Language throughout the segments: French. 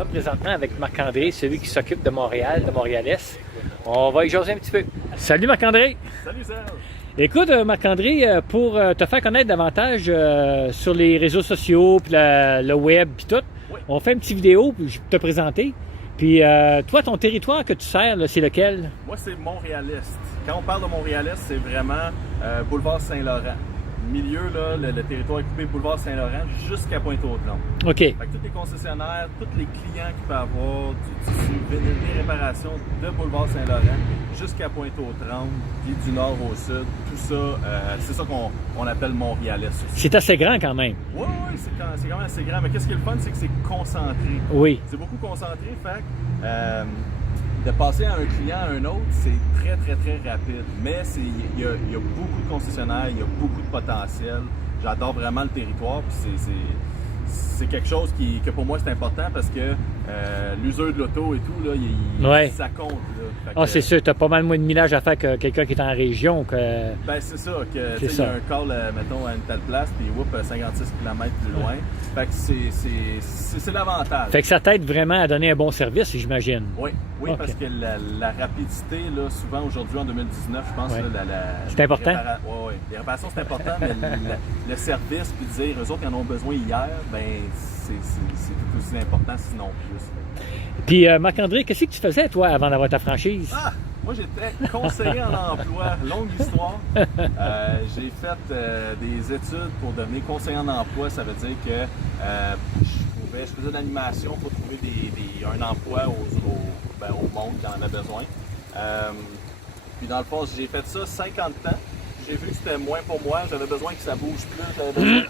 sommes présentement avec Marc-André, celui qui s'occupe de Montréal, de Montréal-Est. On va y jaser un petit peu. Salut Marc-André! Salut Serge! Écoute Marc-André, pour te faire connaître davantage sur les réseaux sociaux, puis le web, puis tout, Oui. on fait une petite vidéo pour te présenter. Puis toi, ton territoire que tu sers, là, c'est lequel? Moi, c'est Montréal-Est. Quand on parle de Montréal-Est, c'est vraiment boulevard Saint-Laurent. Milieu, là, le territoire est coupé boulevard Saint-Laurent jusqu'à Pointe-aux-Trembles. OK. Fait que tous les concessionnaires, tous les clients qui peuvent avoir du tissu, des réparations de boulevard Saint-Laurent jusqu'à Pointe-aux-Trembles, puis du nord au sud, tout ça, c'est ça qu'on appelle Montréal-Est aussi. C'est assez grand quand même. Oui, c'est quand même assez grand. Mais qu'est-ce qui est le fun, c'est que c'est concentré. Oui. C'est beaucoup concentré, fait que, de passer à un client à un autre, c'est très, très, très rapide. Mais il y a beaucoup de concessionnaires, il y a beaucoup de potentiel. J'adore vraiment le territoire, puis c'est quelque chose que pour moi c'est important parce que l'usure de l'auto et tout, là, Ouais. ça compte. Là. Fait Ah, que, c'est sûr, tu as pas mal moins de millage à faire que quelqu'un qui est en région. Que... Ben c'est ça, que C'est tu sais, il y ça. a un call, mettons, à une telle place, puis whoop, 56 km plus loin. Fait que c'est l'avantage. Fait que ça t'aide vraiment à donner un bon service, j'imagine. Oui, Ok. parce que la rapidité, là, souvent aujourd'hui en 2019, je pense, Ouais. là, C'est important? Oui, les réparations c'est important, mais le service, puis dire eux autres qui en ont besoin hier, ben c'est tout aussi important, sinon plus. Puis Marc-André, qu'est-ce que tu faisais toi avant d'avoir ta franchise? Ah! Moi, j'étais conseiller en emploi, longue histoire. J'ai fait des études pour devenir conseiller en emploi. Ça veut dire que je faisais de l'animation pour trouver un emploi au monde qui en a besoin. Puis dans le fond, j'ai fait ça 50 ans. J'ai vu que c'était moins pour moi. J'avais besoin que ça bouge plus. J'avais besoin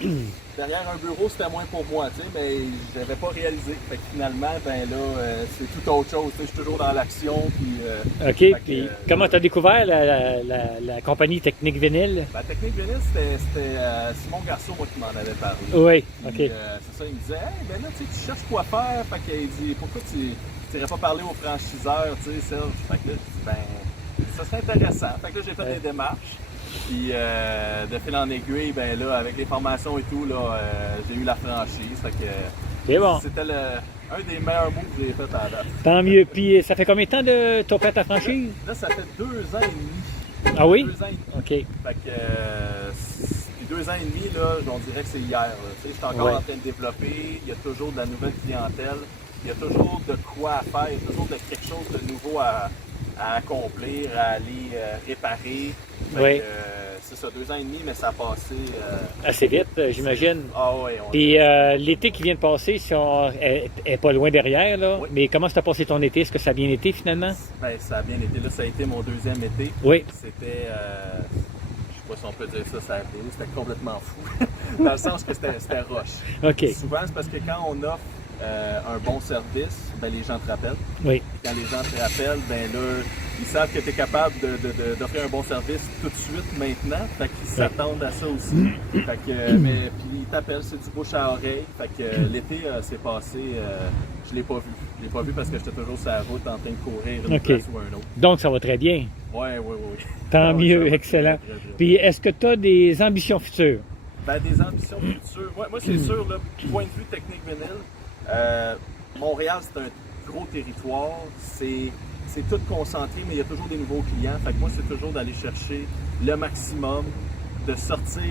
que derrière un bureau, c'était moins pour moi. Tu sais, mais je n'avais pas réalisé. Fait que finalement, ben là, c'est tout autre chose. Tu sais, je suis toujours dans l'action. Puis, OK, fait que, puis comment tu as découvert la compagnie Technique Vinyle? Ben, Technique Vinyle, c'était Simon Garceau, moi, qui m'en avait parlé. Oui, Puis, OK. c'est ça, il me disait, hey, ben là, tu cherches quoi faire. Fait qu'il dit, pourquoi tu n'irais pas parler aux franchiseurs, tu sais, Serge? Fait que là, je dis, ben, ça serait intéressant. Fait que là, j'ai fait des démarches. Puis, de fil en aiguille, ben là, avec les formations et tout, là, j'ai eu la franchise. Fait que C'est bon. c'était un des meilleurs moves que j'ai fait à la date. Tant mieux. Puis ça fait combien de temps de t'as fait ta franchise? Là, ça fait 2 ans et demi. Ah oui? 2 ans et demi. OK. Fait que, puis 2 ans et demi, là, on dirait que c'est hier. Là. Tu sais, je suis encore Ouais. en train de développer. Il y a toujours de la nouvelle clientèle. Il y a toujours de quoi à faire. Il y a toujours quelque chose de nouveau à accomplir, à aller réparer. Fait Oui. que, c'est ça, 2 ans et demi, mais ça a passé. Assez vite, j'imagine. Ah oui, Puis l'été qui vient de passer, si on est pas loin derrière, là. Oui. Mais comment ça a passé ton été? Est-ce que ça a bien été finalement? Ben, ça a bien été. Là, ça a été mon 2e été. Oui. C'était, je sais pas si on peut dire ça, c'était complètement fou. Dans le sens que c'était rush. OK. Souvent, c'est parce que quand on offre un bon service, ben, les gens te rappellent. Oui. Et quand les gens te rappellent, ben là, ils savent que tu es capable d'offrir un bon service tout de suite, maintenant. Fait qu'ils s'attendent à ça aussi. Fait que, mais puis ils t'appellent, c'est du bouche à oreille. Fait que l'été s'est passé, je l'ai pas vu. Je l'ai pas vu parce que j'étais toujours sur la route en train de courir une OK. place ou un autre. Donc ça va très bien. Oui. Tant Ah, mieux, ça va excellent. très, très, très. Puis est-ce que tu as des ambitions futures? Ben, des ambitions futures. Ouais, moi, c'est sûr, là, point de vue technique vinyle, Montréal, c'est un gros territoire. C'est tout concentré, mais il y a toujours des nouveaux clients. Fait que moi, c'est toujours d'aller chercher le maximum, de sortir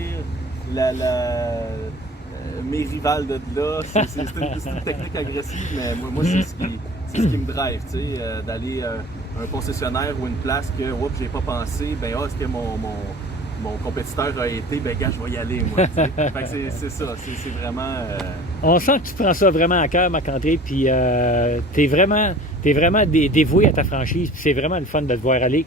mes rivales de là. C'est une technique agressive, mais moi c'est ce qui me drive, tu sais, d'aller à un concessionnaire ou une place que, oups, j'ai pas pensé, ben, est-ce que mon compétiteur a été, ben, gars, je vais y aller, moi. Tu sais. Fait que c'est ça, c'est vraiment. On sent que tu prends ça vraiment à cœur, Marc-André, puis t'es vraiment dévoué à ta franchise, puis c'est vraiment le fun de te voir aller.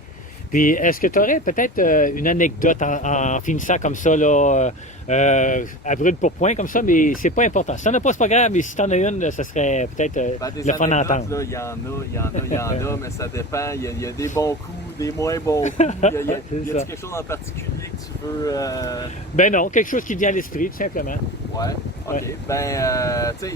Puis est-ce que tu aurais peut-être une anecdote en finissant comme ça, là, à brûle pour point, comme ça, mais c'est pas important. Si t'en as pas, c'est pas grave, mais si t'en as une, ça serait peut-être Des le fun anecdotes, d'entendre. là, il y en a, mais ça dépend. Il y a des bons coups, des moins bons coups. Y a ça. quelque chose en particulier que tu veux. Ben non, quelque chose qui vient à l'esprit, tout simplement. Ouais, ok. Ouais. Ben, tu sais,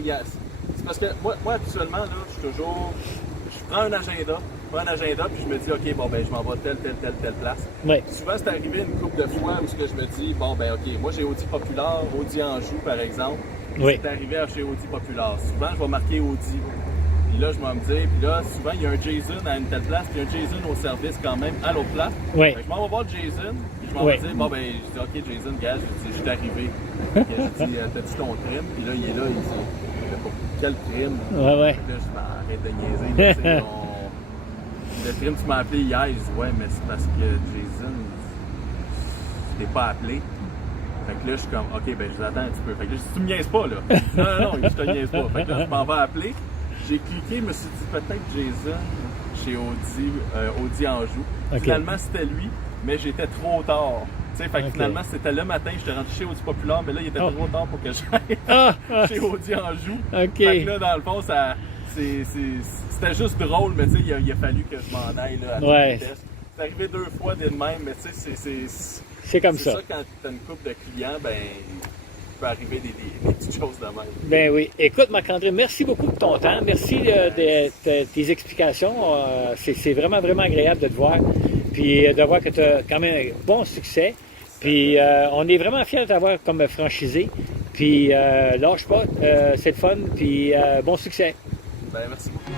c'est parce que moi, actuellement, là, je prends un agenda, prends un agenda, puis je me dis, OK, bon, ben, je m'en vais telle place. Oui. Souvent, c'est arrivé une couple de fois où ce que je me dis, bon, ben, OK, moi, j'ai Audi Populaire, Audi Anjou, par exemple. Oui. C'est arrivé à chez Audi Populaire. Souvent, je vais marquer Audi. Puis là, je vais me dire, puis là, souvent, il y a un Jason à une telle place, puis un Jason au service quand même à l'autre place. Oui. Fait que je m'en vais voir Jason, puis je m'en Oui. vais dire, bon, ben, je dis, OK, Jason, gars, je suis arrivé. Fait que je dis, t'as-tu ton trim? Puis là, il est là, il dit, quel trim? Ouais, ouais. Là, je m'arrête de niaiser. Là, tu sais, le trim, tu m'as appelé hier. Je dis, ouais, mais c'est parce que Jason, je t'ai pas appelé. Fait que là, je suis comme, OK, ben, je vous attends un petit peu. Fait que là, je dis, tu me niaises pas, là. Non, je te niaise pas. Fait que là, je m'en vais appeler. J'ai cliqué, je me suis dit, peut-être Jason chez Audi Anjou. Okay. Finalement, c'était lui, mais j'étais trop tard. Tu sais, fait que Okay. finalement, c'était le matin, j'étais rentré chez Audi Populaire, mais là, il était trop tard pour que j'aille chez Audi Anjou. OK. Fait que là, dans le fond, c'était juste drôle, mais tu sais, il a fallu que je m'en aille là, à toute Ouais. vitesse. C'est arrivé 2 fois de même, mais tu sais, C'est comme c'est ça. ça, quand tu as une couple de clients, ben, il peut arriver des petites choses de même. Ben oui. Écoute, Marc-André, merci beaucoup de ton temps. Merci de tes explications. C'est vraiment, vraiment agréable de te voir. Puis de voir que tu as quand même un bon succès. Puis on est vraiment fiers de t'avoir comme franchisé. Puis lâche pas, c'est le fun. Puis bon succès. Ben, merci beaucoup.